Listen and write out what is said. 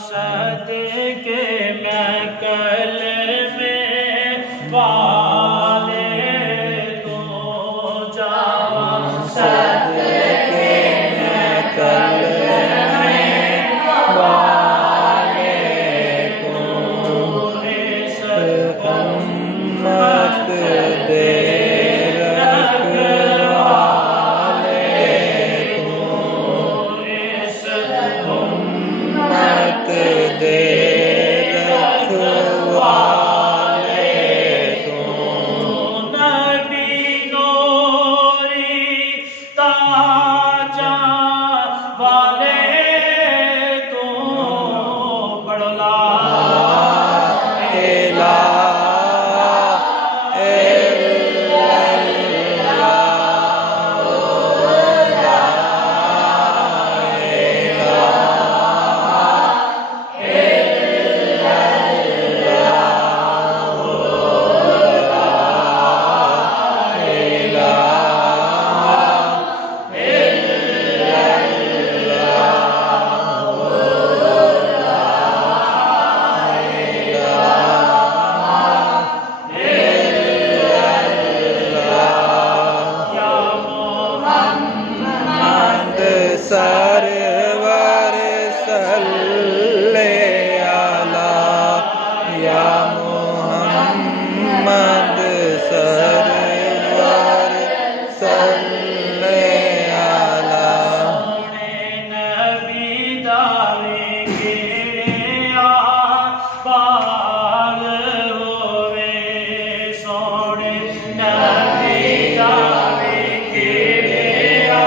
सदके मैं कलमे वाले तू जावा सदके मैं कलमे वाले तू इस उम्मत दे दे रखवाले तू नबी नूरी ताजा वाले तू पढ़ो ला सरवर सल्ले अला या मोहम्मद सरवर सल्ले अला नबी दावे गिरिया पाग होवे सोने नबी दावे गिरिया